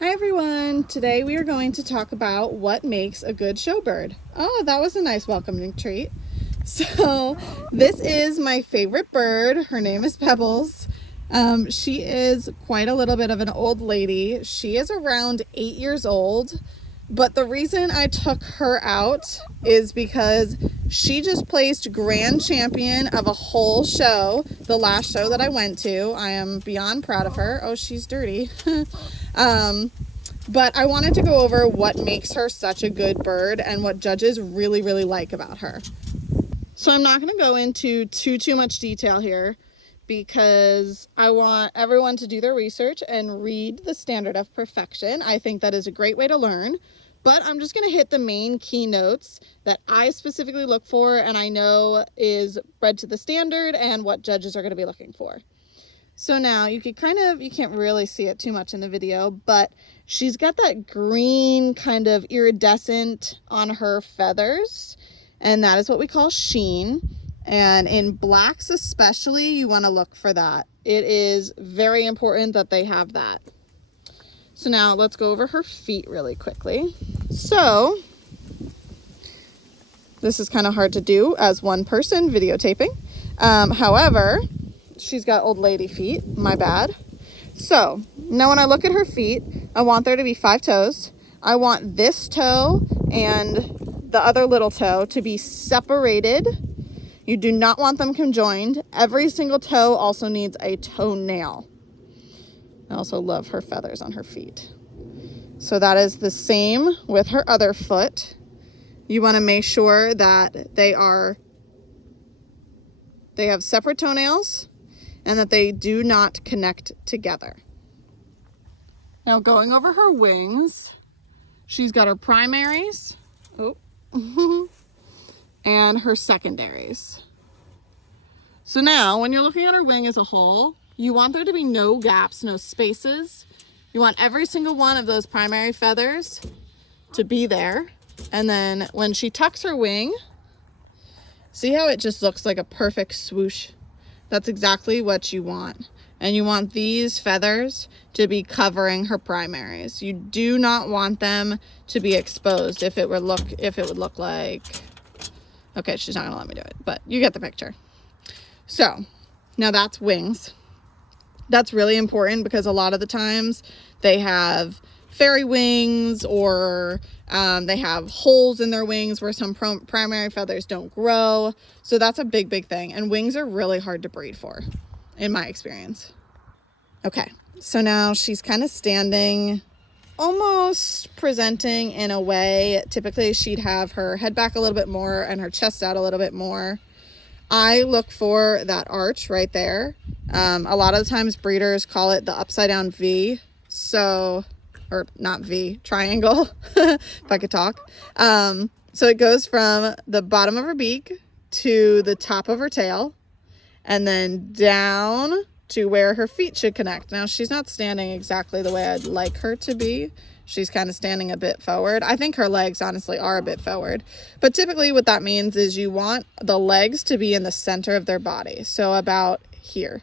Hi everyone! Today we are going to talk about what makes a good showbird. Oh, that was a nice welcoming treat. So this is my favorite bird. Her name is Pebbles. She is quite a little bit of an old lady. She is around 8 years old, but the reason I took her out is because she just placed grand champion of a whole show, the last show that I went to. I am beyond proud of her. Oh, she's dirty. But I wanted to go over what makes her such a good bird and what judges really like about her. So I'm not going to go into too much detail here because I want everyone to do their research and read the Standard of Perfection. I think that is a great way to learn. But I'm just going to hit the main keynotes that I specifically look for and I know is bred to the standard and what judges are going to be looking for. So now you can't really see it too much in the video, but she's got that green kind of iridescent on her feathers, and that is what we call sheen. And in blacks especially, you want to look for that. It is very important that they have that. So now let's go over her feet really quickly. So this is kind of hard to do as one person videotaping. However, she's got old lady feet, my bad. So now when I look at her feet, I want there to be 5 toes. I want this toe and the other little toe to be separated. You do not want them conjoined. Every single toe also needs a toenail. I also love her feathers on her feet. So that is the same with her other foot. You want to make sure that they have separate toenails and that they do not connect together. Now going over her wings, she's got her primaries, and her secondaries. So now when you're looking at her wing as a whole, you want there to be no gaps, no spaces. You want every single one of those primary feathers to be there. And then when she tucks her wing, see how it just looks like a perfect swoosh? That's exactly what you want. And you want these feathers to be covering her primaries. You do not want them to be exposed if it would look like, okay, she's not gonna let me do it, but you get the picture. So now that's wings. That's really important because a lot of the times they have fairy wings or they have holes in their wings where some primary feathers don't grow. So that's a big thing. And wings are really hard to breed for, in my experience. Okay, so now she's kind of standing, almost presenting in a way. Typically she'd have her head back a little bit more and her chest out a little bit more. I look for that arch right there. A lot of the times breeders call it the upside down V. So, or not V, triangle, if I could talk. So it goes from the bottom of her beak to the top of her tail and then down to where her feet should connect. Now she's not standing exactly the way I'd like her to be. She's kind of standing a bit forward. I think her legs honestly are a bit forward. But typically what that means is you want the legs to be in the center of their body. So about here.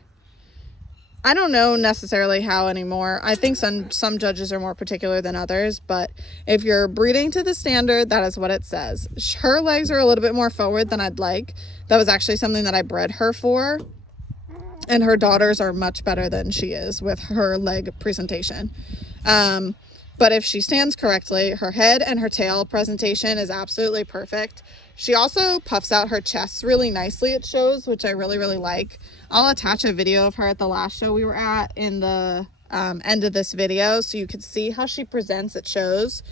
I don't know necessarily how anymore. I think some judges are more particular than others, but if you're breeding to the standard, that is what it says. Her legs are a little bit more forward than I'd like. That was actually something that I bred her for. And her daughters are much better than she is with her leg presentation. But if she stands correctly, her head and her tail presentation is absolutely perfect. She also puffs out her chest really nicely, it shows, which I really like. I'll attach a video of her at the last show we were at in the end of this video so you can see how she presents at shows.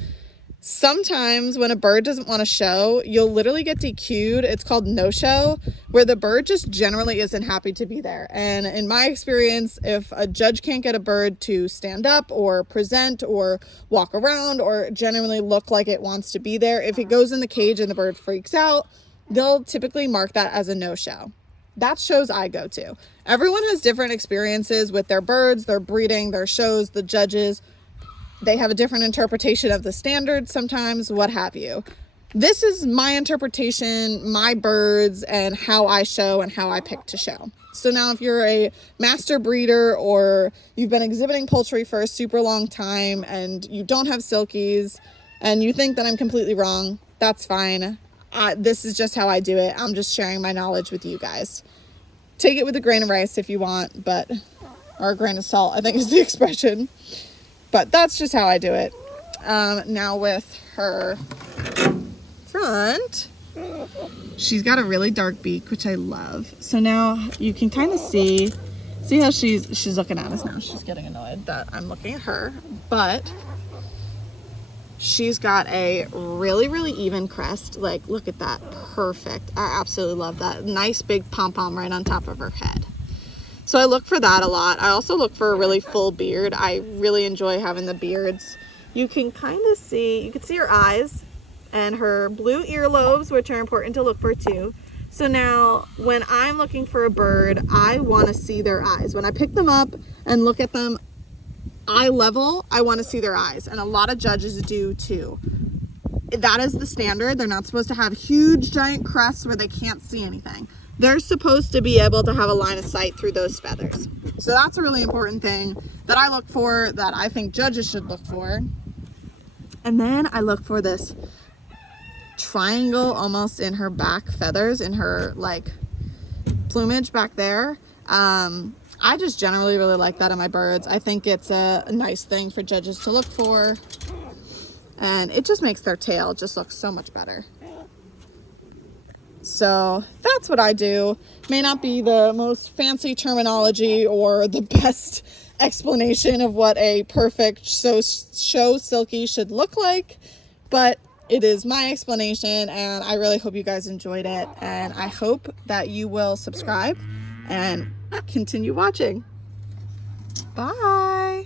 Sometimes when a bird doesn't want to show, you'll literally get DQ'd. It's called no-show, where the bird just generally isn't happy to be there. And in my experience, if a judge can't get a bird to stand up or present or walk around or generally look like it wants to be there, if it goes in the cage and the bird freaks out, they'll typically mark that as a no-show. That's shows I go to. Everyone has different experiences with their birds, their breeding, their shows, the judges. They have a different interpretation of the standards sometimes, what have you. this is my interpretation, my birds, and how I show and how I pick to show. So now if you're a master breeder or you've been exhibiting poultry for a super long time and you don't have silkies and you think that I'm completely wrong, that's fine. This is just how I do it. I'm just sharing my knowledge with you guys. Take it with a grain of rice if you want, or a grain of salt, I think is the expression. But that's just how I do it. Now with her front, she's got a really dark beak, which I love. So now you can kind of see how she's looking at us now. She's getting annoyed that I'm looking at her, but she's got a really, really even crest. Like, look at that. Perfect. I absolutely love that. Nice big pom-pom right on top of her head. So I look for that a lot. I also look for a really full beard. I really enjoy having the beards. You can kind of see, you can see her eyes and her blue earlobes, which are important to look for too. So now when I'm looking for a bird, I want to see their eyes. When I pick them up and look at them eye level, I want to see their eyes. And a lot of judges do too. That is the standard. They're not supposed to have huge giant crests where they can't see anything. They're supposed to be able to have a line of sight through those feathers. So that's a really important thing that I look for, that I think judges should look for. And then I look for this triangle almost in her back feathers, in her like plumage back there. I just generally really like that in my birds. I think it's a nice thing for judges to look for, and it just makes their tail just look so much better. So that's what I do. May not be the most fancy terminology or the best explanation of what a perfect show silkie should look like, but it is my explanation, and I really hope you guys enjoyed it, and I hope that you will subscribe and continue watching. Bye.